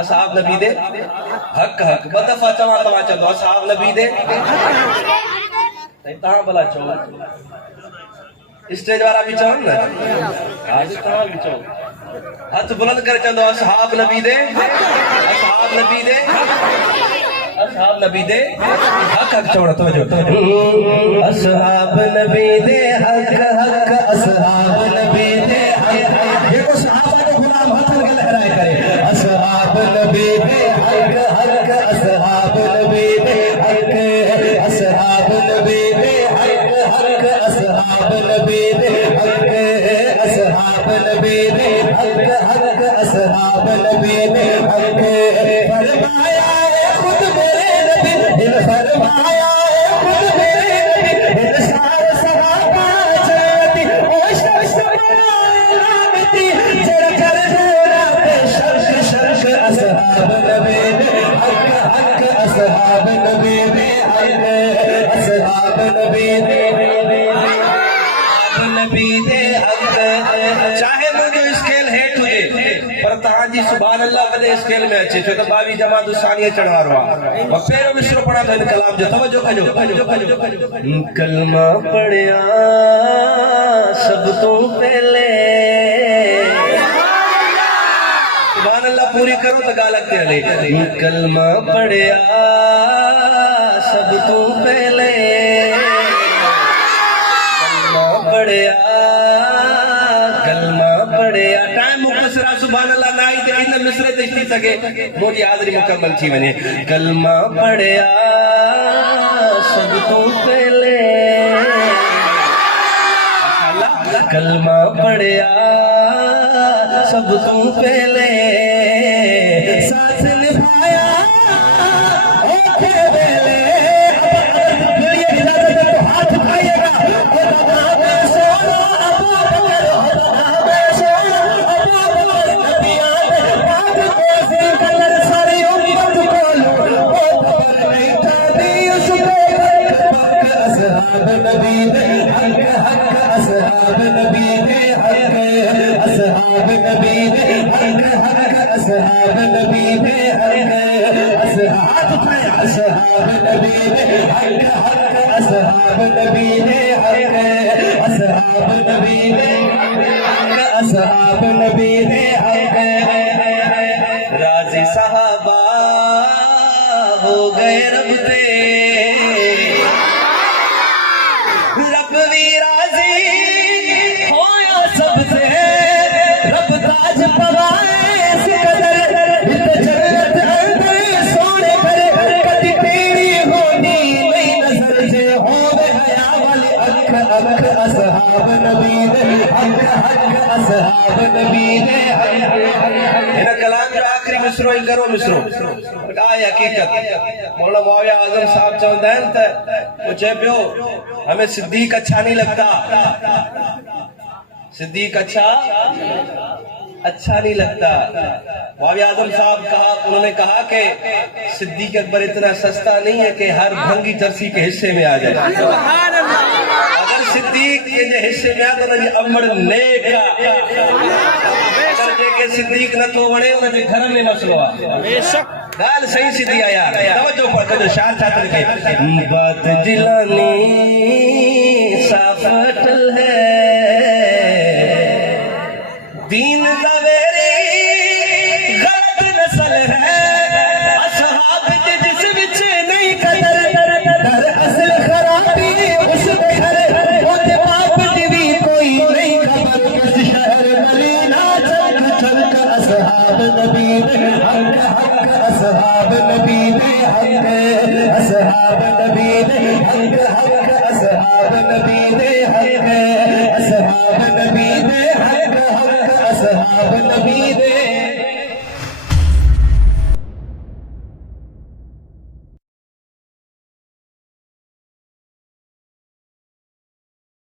असहाब नबी दे हक हक ब दफ़ा चवां तव्हां चवंदो असहाब नबी दे तव्हां भला चओ स्टेज वारा भी चवन न आज तव्हां भी चओ हथ बुलंद करे चवंदो असहाब नबी दे असहाब नबी दे असहाब नबी दे हक हक चवण तवजो असहाब नबी दे हक हक असहाब नबी दे देखो सहाबा को गुलाम हथ लहराए करे असहाब नबी दे हक हक असहाब नबी दे हक असहाब नबी दे हक हक असहाब नबी दे हक असहाब नबी दे हक हक असहाब नबी दे हक फरमाया खुद मेरे नबी दिल फरमाया खुद मेरे नबी दिल सार सहाबा जन्नती ओ शर्मती जड़ कर जोड़ा पे शर्क शर्क असहाब नबी दे हक हक असहाब नबी दे हक असहाब नबी दे नबी दे हक चाहे मुझे स्केल हेठ हुजे पर तहांजी सुभान अल्लाह कदे स्केल में अचे छो त 22 जमात सानी अचण वारो आ और पहिरियों मिसरो पढ़ा तो इन कलाम जो तवज्जो कजो कलमा पढ़िया सब तो पहले सुभान अल्लाह पूरी करो तो गाल अॻिते हले कलमा पढ़िया सब तो पहले कलमा पढ़िया टाइम मुख़्तसरा सुभान अल्लाह ना आई इन मिसरे ते थी सके मुझी हाज़िरी मुकम्मल थी वने कलमा पढ़िया सब तो पहले कलमा पढ़िया सब तो पहले साथ निभाया ओके बेले हाथ उठाइएगा नबी दे हक हक असहाब नबी दे हक असहाब नबी दे हक हक असहाब नबी दे हक असहाब असहाब नबी दे हक हक असहाब नबी दे हक असहाब नबी दे हक असहाब नबी दे हक राजी सहाबा हो गए रब दे रब भी राजी होया सबसे रब ताज पवाए इस कदर जन्नत अंदर सोने करे कदी पीड़ी होनी नहीं नजर जे होवे हया वाली अख अख असहाब नबी दे हक हक असहाब नबी दे इन कलाम जो आखिरी मिसरो ही करो मिसरो आहे हकीकत मौलाना मुआविया आजम साहब चवंदा आहिनि त चए पियो हमें सिद्दीक अच्छा नहीं लगता सिद्दीक अच्छा नहीं लगता मुआविया आजम साहब उन्होंने कहा कि सिद्दीक अकबर इतना सस्ता नहीं है कि हर भंगी चरसी के हिस्से में आ जाए अगर सिद्दीक के हिस्से में आ तो अमर नेक सिद्दीक न तो वणे उनके घर में मसलो आ बेशक गाल सही सीधी आ यार तवज्जो पर कजो शान छात्र के बात जिलानी साफ अटल है दीन दवेरी गलत नस्ल है असहाब के जिस विच नहीं कदर दर असल खराबी उस घर ओते बाप दी भी कोई नहीं खबर किस शहर मदीना चल असहाब नबी दे हक हक असहाब नबी दे हक असहाब नबी दे हक हक असहाब नबी दे हक असहाब नबी दे हक हक असहाब नबी दे